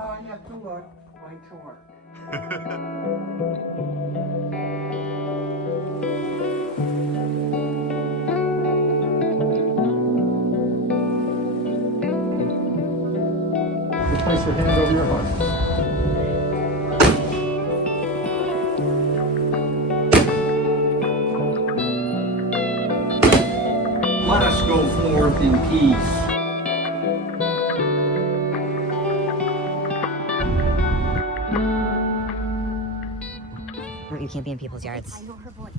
how I have to look going to work. Just place your hand over your heart. Let us go forth in peace. You can't be in people's yards. I know her voice.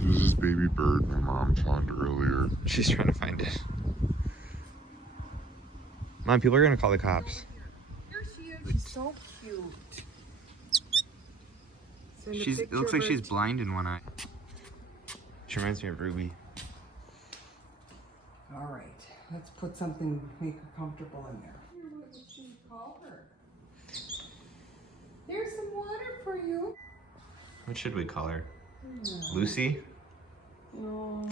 There's this baby bird my mom found earlier. She's trying to find it. Mom, people are gonna call the cops. Here she is. She's so cute. It looks like she's blind in one eye. She reminds me of Ruby. All right, let's put something, make her comfortable in there. What did she call her? There's some water for you. What should we call her? Lucy? No.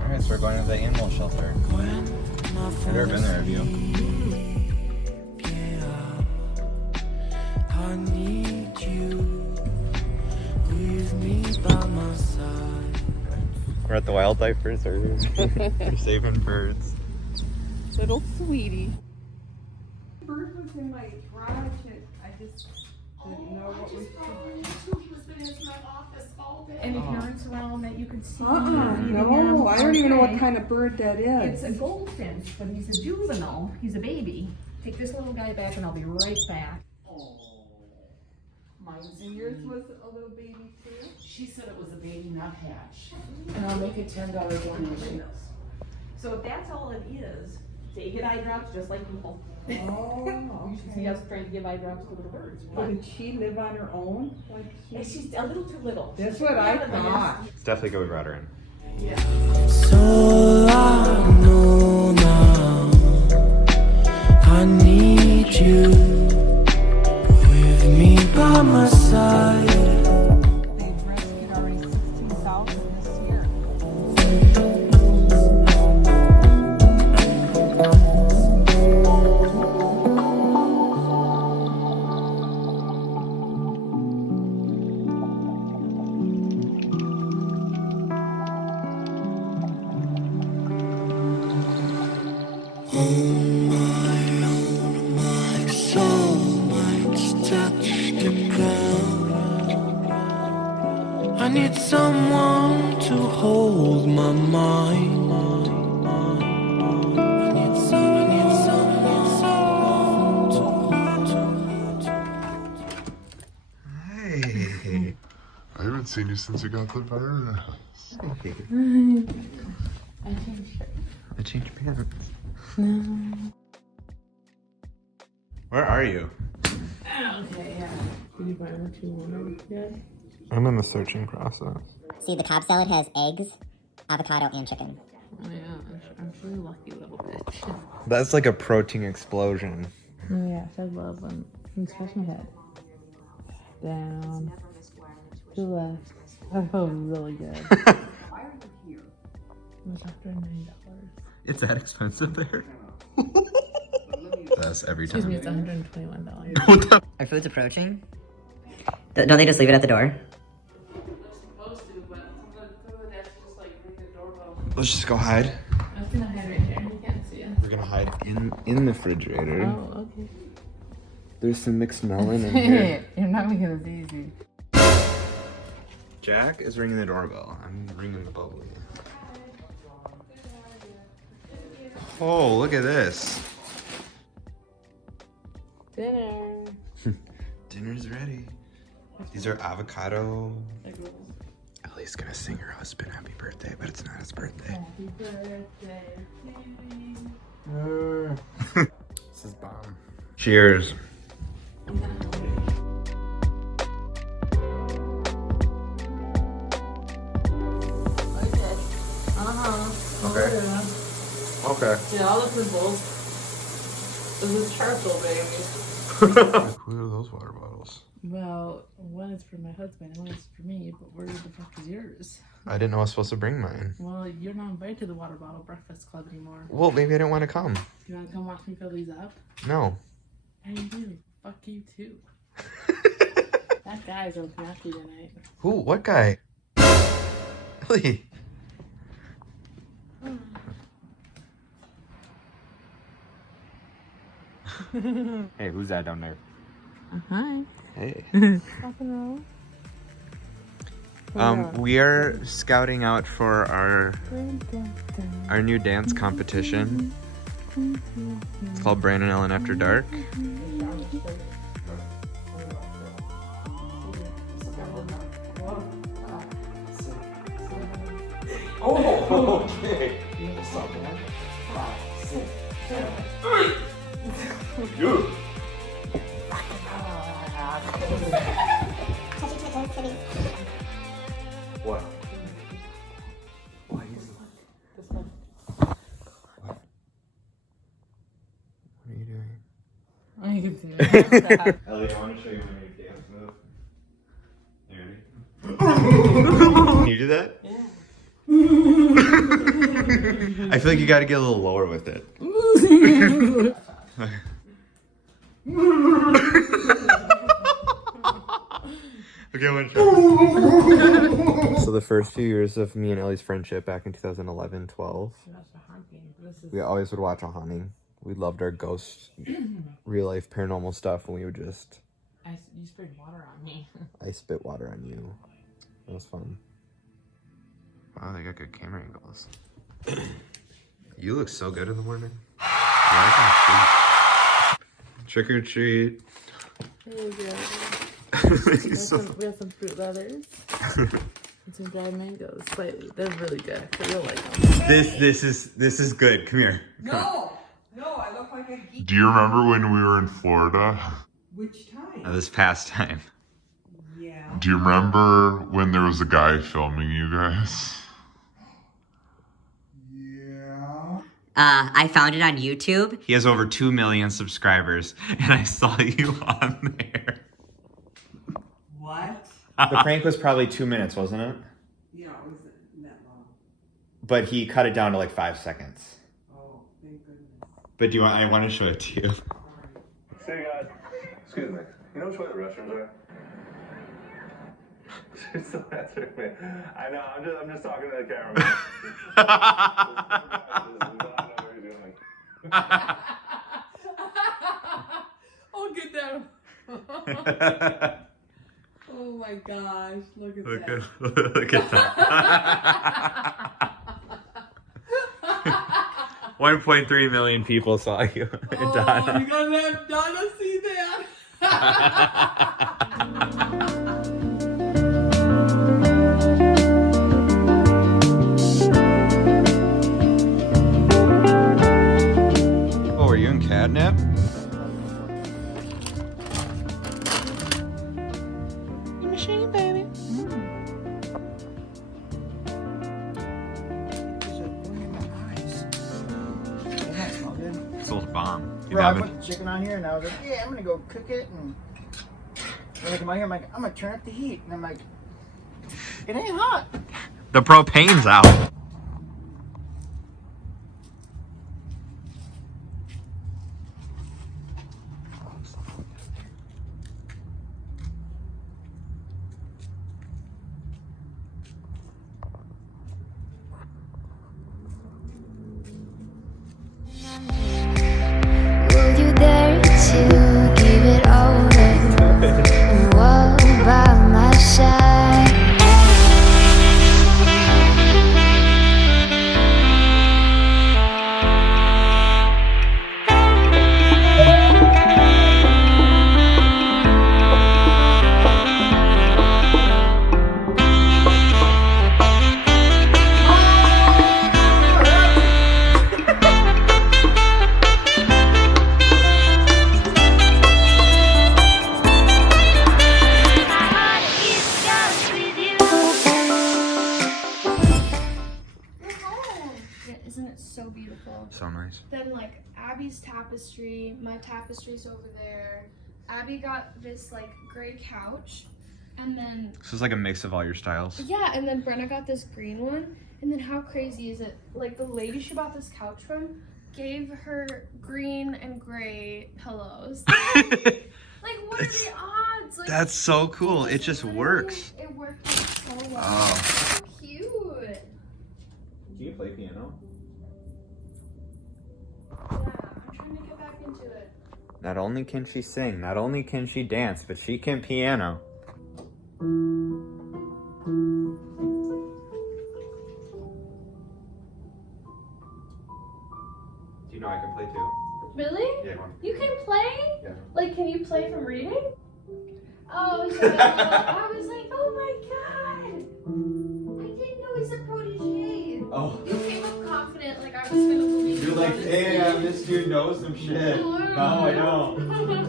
Alright, so we're going to the animal shelter. I've never been there, have you? I need you. Leave me by my side. We're at the wildlife preserve. We're saving birds. Little sweetie. The bird was in my garage and I just didn't know what was Any parents around that you can see? no, I don't even know what kind of bird that It's is. a goldfinch, but he's a juvenile. He's a baby. Take this little guy back and I'll be right back. And yours was a little baby too? She said it was a baby, not hatch. And I'll make a $10 donation. So if that's all it is, they get eye drops just like people. Oh, You should see us trying to give eye drops to little birds. Did she live on her own? Like And she's a little too little. That's what I thought. It's definitely good we brought her in. So I know now. I need you with me by my side. They've rescued already 16,000 this year. My soul might touch the ground. I need someone to hold my mind. I need someone to hold. Hey. I haven't seen you since you got the virus. I changed pants. Where are you? Okay, yeah. Did you find what you wanted yet? I'm in the searching process. See, the Cobb salad has eggs, avocado, and chicken. Oh yeah, I'm really lucky little bitch. That's like a protein explosion. Oh yes, I love them. Can you scratch my head? Down. To the left. That felt really good. Why are you here? It was $109. It's that expensive there? That's every Excuse time. me, it's $121. What the? Our food's approaching. Don't they just leave it at the door? Supposed to, but sometimes that's just like ring the doorbell. Let's just go hide. I was gonna hide right here. You can't see us. We're gonna hide in the refrigerator. Oh, okay. There's some mixed melon in here. You're not making this easy. Jack is ringing the doorbell. I'm ringing the bubbly. Oh, look at this. Dinner. Dinner's ready. These are avocado. Ellie's gonna sing her husband happy birthday, but it's not his birthday. Happy birthday to you. This is bomb. Cheers. Okay. Okay. Yeah, all the food bowls. This is charcoal, baby. Who are those water bottles? Well, one is for my husband and one is for me, but where the fuck is yours? I didn't know I was supposed to bring mine. Well, you're not invited to the Water Bottle Breakfast Club anymore. Well, maybe I didn't want to come. You wanna come watch me fill these up? No. I do. Fuck you too. That guy's on Pinocchio tonight. Who? What guy? Really? Hey, who's that down there? Hi. Hey. Rock and roll. We are scouting out for our new dance competition. It's called Brandon Ellen After Dark. Oh, okay. You. What? What is it? What are you doing? Oh, you can do it. Ellie, I want to show you my new dance move. You ready? Can you do that? Yeah. I feel like you got to get a little lower with it. Okay, one shot. So the first few years of me and Ellie's friendship back in 2011-12, we always would watch a haunting. We loved our ghost, real life paranormal stuff, and we would just... You sprayed water on me. I spit water on you. That was fun. Wow, they got good camera angles. You look so good in the morning. Trick or treat. There you go. We We have some fruit leathers. And some dried mangoes. Slightly. They're really good. So you'll like them. This is good. Come here. No, I look like a geek. Do you remember when we were in Florida? Which time? This past time. Yeah. Do you remember when there was a guy filming you guys? Yeah. I found it on YouTube. He has over 2 million subscribers, and I saw you on there. What? The prank was probably 2 minutes, wasn't it? Yeah, it wasn't that long. But he cut it down to like 5 seconds. Oh, thank goodness. But I want to show it to you. Say, God, excuse me. You know which way the restrooms are? She's still answering me. I know. I'm just talking to the cameraman. I know what you're doing. Oh, get down. Oh my gosh, look at that. Look at that. 1.3 million people saw you. Oh, Donna. you gotta have Donna see that. Oh, are you in catnip? Machine, baby. It's a little bomb. Bro, I put the chicken on here and I was like, yeah, I'm gonna go cook it and when I come out here, I'm like, I'm gonna turn up the heat and I'm like, it ain't hot. The propane's out. Will you dare to give it over and walk by my side? Isn't it so beautiful? So nice. Then like Abby's tapestry, my tapestry's over there. Abby got this like gray couch, and then This is like a mix of all your styles. yeah, and then Brenna got this green one. And then how crazy is it? Like the lady she bought this couch from gave her green and gray pillows. Like what are the odds? Like, That's so cool. It just works. It worked so well. Oh. So cute. Do you play piano? Yeah, I'm trying to get back into it. Not only can she sing, not only can she dance, but she can piano. Do you know I can play too? Really? Yeah. You can play? Yeah. Like, can you play from reading? Oh, yeah. I was like, oh my god. I didn't know he's a protege. Oh. You came up confident, like I was gonna believe You're you like, wanted to damn, sing. this dude knows some shit. No, I don't. What are they?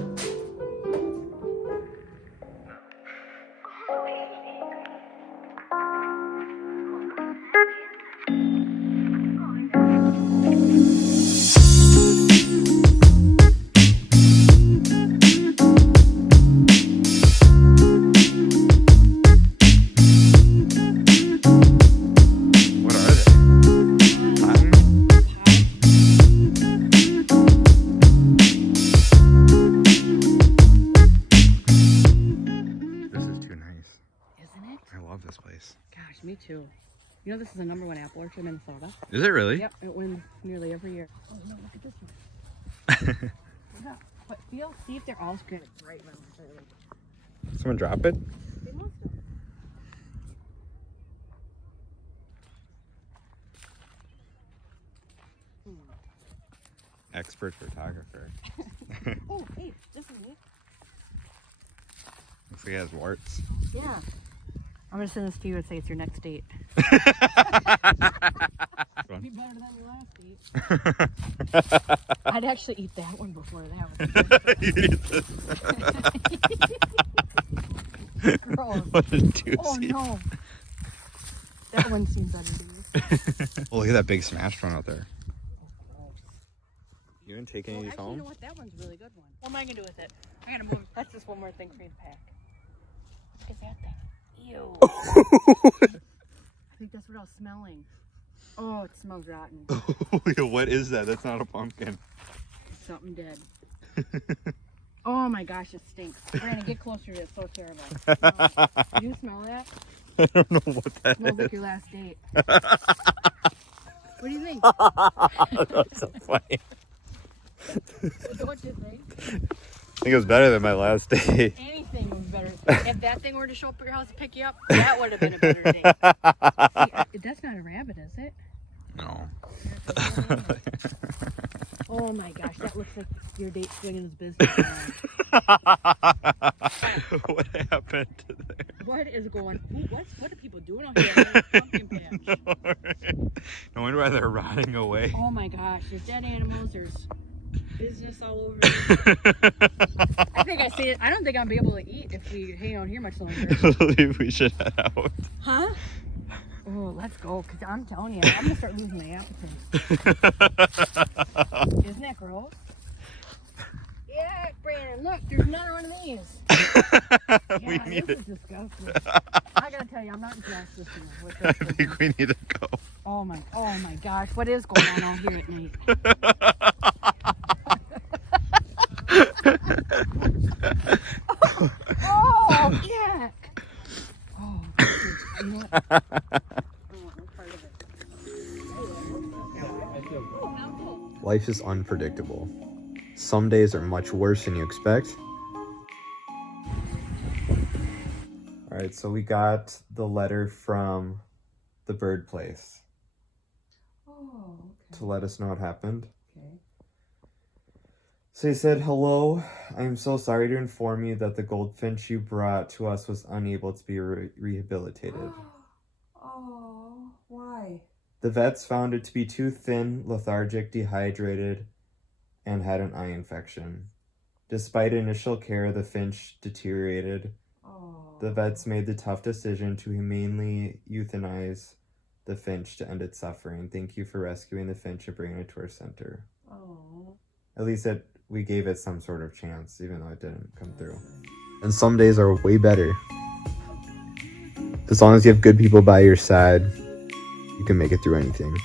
Latin? This is too nice. Isn't it? I love this place. Gosh, me too. You know this is the #1 apple orchard in Minnesota? Is it really? Yep, it wins nearly every year. Oh no, look at this one. Yeah, but see if they're all good. Right, Someone drop it? they must have. Expert photographer. Oh, hey, this is it. Looks like he has warts. Yeah. I'm gonna send this to you and say it's your next date. Be better than your last date. I'd actually eat that one before that one. You eat this. Gross. What a doozy. Oh no. That one seems better to me. Oh, look at that big smashed one out there. You didn't take any of these Actually, home? you know what? That one's a really good one. What am I gonna do with it? I gotta move. That's just one more thing for me to pack. Look at that thing. Ew. I think that's what I was smelling. Oh, it smells rotten. What is that? That's not a pumpkin. Something dead. Oh my gosh, it stinks. Brandon, get closer to it. It's so terrible. Do you smell that? I don't know what that Smells is. like your last date. What do you think? That's so funny. What do you think? I think it was better than my last date. Anything was better. If that thing were to show up at your house to pick you up, that would have been a better date. See, that's not a rabbit, is it? No. Oh my gosh, that looks like your date swinging his business around. What happened to there? What is going on? What are people doing out here in the pumpkin patch? No wonder why they're rotting away. Oh my gosh, there's dead animals, there's business all over. I think I see it. I don't think I'll be able to eat if we hang out here much longer. Maybe we should head out. Huh? Oh, let's go, because I'm telling you, I'm going to start losing my appetite. Isn't that gross? Yeah, Brandon, look, there's another one of these. We Yeah, need this it. is disgusting. I gotta tell you, I'm not impressed this year with I this. think we need to go. Oh my gosh, what is going on out here at night? Oh, yuck! Oh, you know what? I don't want no part of it. Life is unpredictable. Some days are much worse than you expect. Alright, so we got the letter from the bird place. Oh, To let us know what happened. okay. So he said, "Hello, I am so sorry to inform you that the goldfinch you brought to us was unable to be rehabilitated. Oh, why? The vets found it to be too thin, lethargic, dehydrated, and had an eye infection. Despite initial care, the finch deteriorated. Oh. The vets made the tough decision to humanely euthanize the finch to end its suffering. Thank you for rescuing the finch and bringing it to our center." Oh. At least we gave it some sort of chance, even though it didn't come through. And some days are way better. As long as you have good people by your side, you can make it through anything.